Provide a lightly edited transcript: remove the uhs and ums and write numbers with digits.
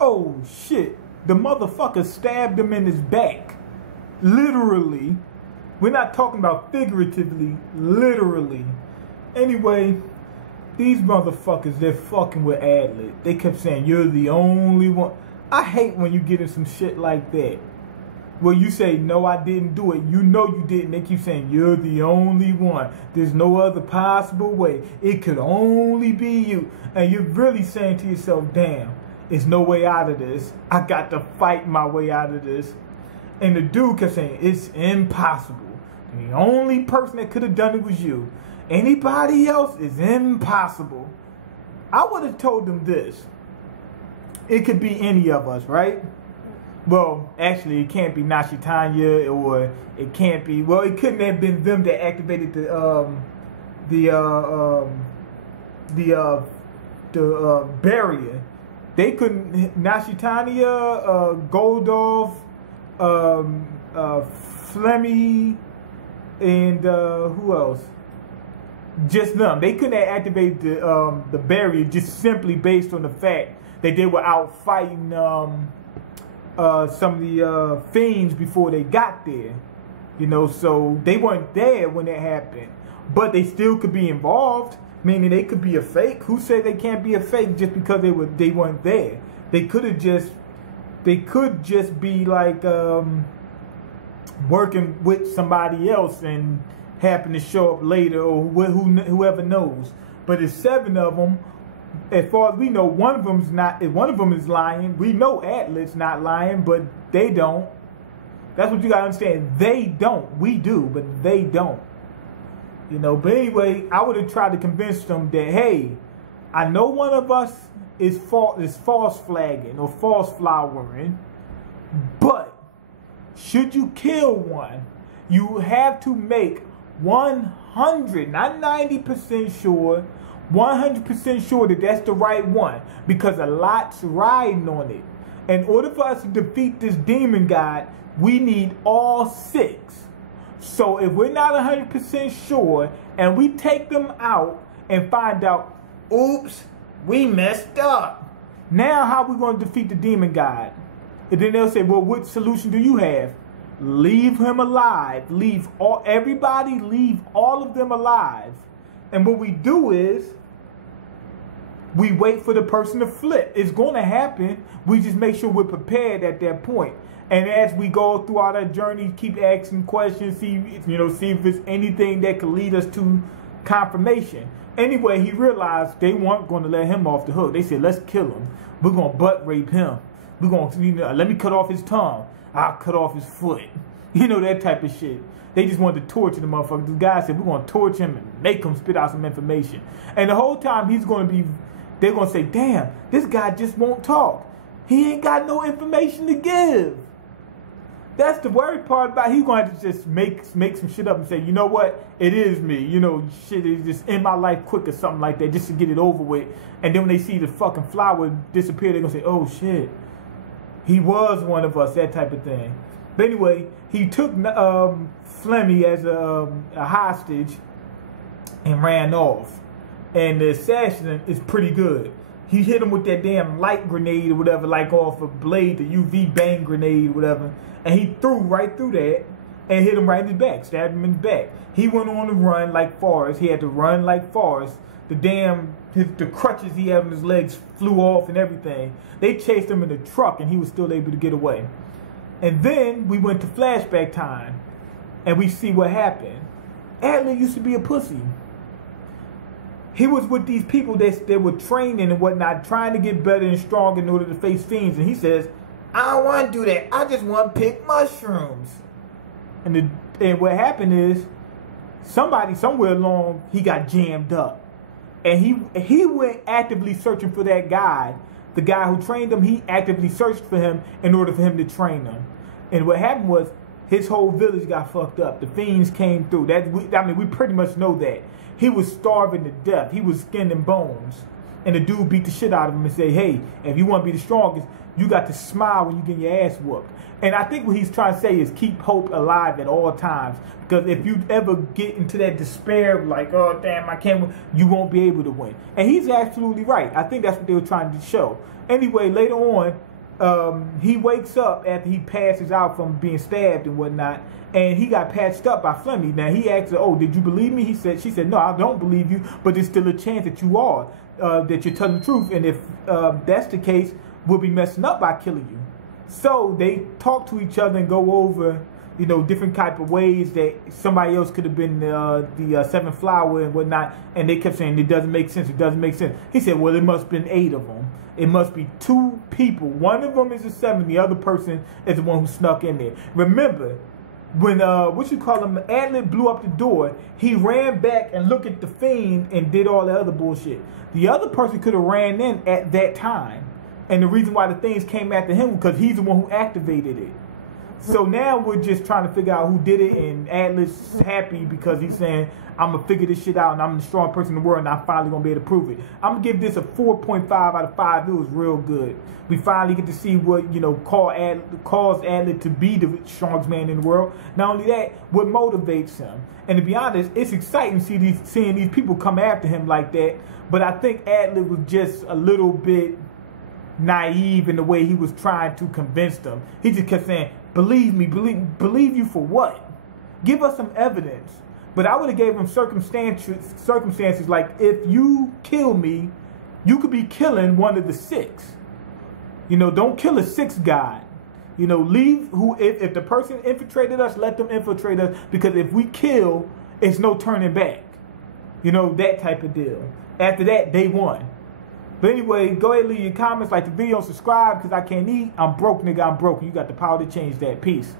Oh shit, the motherfucker stabbed him in his back. Literally. We're not talking about figuratively, literally. Anyway, these motherfuckers, they're fucking with Adlet. They kept saying, you're the only one. I hate when you get in some shit like that. Where you say, no, I didn't do it. You know you didn't. They keep saying, you're the only one. There's no other possible way. It could only be you. And you're really saying to yourself, damn, there's no way out of this. I got to fight my way out of this. And the dude kept saying, it's impossible. The only person that could have done it was you. Anybody else is impossible. I would have told them this. It could be any of us, right? Well, actually, it can't be Nashitanya, or it can't be. Well, it couldn't have been them that activated the barrier. They couldn't. Nashitanya, Goldolf, Flemmy, and who else? Just them. They couldn't have activated the barrier just simply based on the fact that they were out fighting some of the fiends before they got there. You know, so they weren't there when it happened. But they still could be involved, meaning they could be a fake. Who said they can't be a fake just because they weren't there? They could just be like working with somebody else and happen to show up later, or whoever knows. But it's 7 of them. As far as we know, one of them is lying. We know Adlet's not lying, but they don't. That's what you gotta understand. They don't. We do, but they don't. You know. But anyway, I would have tried to convince them that, hey, I know one of us is false flagging or false flowering, but should you kill one, you have to make 100, not 90% sure, 100% sure that that's the right one, because a lot's riding on it. In order for us to defeat this demon god, we need all 6. So if we're not 100% sure and we take them out and find out, oops, we messed up. Now how are we going to defeat the demon god? And then they'll say, well, what solution do you have? Leave him alive. Leave all of them alive. And what we do is we wait for the person to flip. It's going to happen. We just make sure we're prepared at that point. And as we go throughout our journey, keep asking questions, see if it's anything that could lead us to confirmation. Anyway, he realized they weren't going to let him off the hook. They said, let's kill him. We're going to butt rape him. We're going to, let me cut off his tongue. I'll cut off his foot. You know, that type of shit. They just wanted to torture the motherfucker. The guy said, we're going to torture him and make him spit out some information. And the whole time they're going to say, damn, this guy just won't talk. He ain't got no information to give. That's the worry part about it. He's going to just make some shit up and say, you know what? It is me. You know, shit is just in my life quick or something like that, just to get it over with. And then when they see the fucking flower disappear, they're going to say, oh shit, he was one of us, that type of thing. But anyway, he took Flemmy as a hostage and ran off. And the assassin is pretty good. He hit him with that damn light grenade or whatever, like off a blade, the UV bang grenade or whatever. And he threw right through that and hit him right in his back, stabbed him in the back. He went on to run like Forrest. He had to run like Forrest. The crutches he had on his legs flew off and everything. They chased him in the truck and he was still able to get away. And then we went to flashback time and we see what happened. Adler used to be a pussy. He was with these people that were training and whatnot, trying to get better and stronger in order to face fiends. And he says, I don't want to do that. I just want to pick mushrooms. And what happened is, somebody somewhere along, he got jammed up. And he went actively searching for that guy. The guy who trained him, he actively searched for him in order for him to train him. And what happened was, his whole village got fucked up. The fiends came through. We pretty much know that. He was starving to death. He was skin and bones. and the dude beat the shit out of him and say, hey, if you want to be the strongest, you got to smile when you get your ass whooped. And I think what he's trying to say is keep hope alive at all times. Because if you ever get into that despair, like, oh, damn, I can't win, you won't be able to win. And he's absolutely right. I think that's what they were trying to show. Anyway, later on, he wakes up after he passes out from being stabbed and whatnot, and he got patched up by Flemmy. Now, he asked her, oh, did you believe me? She said, no, I don't believe you, but there's still a chance that you are, that you're telling the truth. And if that's the case, we'll be messing up by killing you. So they talk to each other and go over, you know, different type of ways that somebody else could have been the seventh flower and whatnot. And they kept saying, it doesn't make sense, it doesn't make sense. He said, well, it must have been 8 of them. It must be 2 people. One of them is the 7, the other person is the one who snuck in there. Remember, when, Adlet blew up the door, he ran back and looked at the Fiend and did all the other bullshit. The other person could have ran in at that time. And the reason why the things came after him because he's the one who activated it. So now we're just trying to figure out who did it, and Atlas happy because he's saying, I'm going to figure this shit out, and I'm the strongest person in the world, and I'm finally going to be able to prove it. I'm going to give this a 4.5 out of 5. It was real good. We finally get to see what, you know, caused Atlas to be the strongest man in the world. Not only that, what motivates him. And to be honest, it's exciting seeing these people come after him like that, but I think Atlas was just a little bit naive in the way he was trying to convince them. He just kept saying, believe me, believe you for what? Give us some evidence. But I would have gave him circumstances like, if you kill me, you could be killing one of the 6. You know, don't kill a 6th god. You know, if the person infiltrated us, let them infiltrate us, because if we kill, it's no turning back. You know, that type of deal. After that, they won. But anyway, go ahead and leave your comments, like the video, subscribe, because I can't eat. I'm broke, nigga, I'm broke. You got the power to change that. Peace.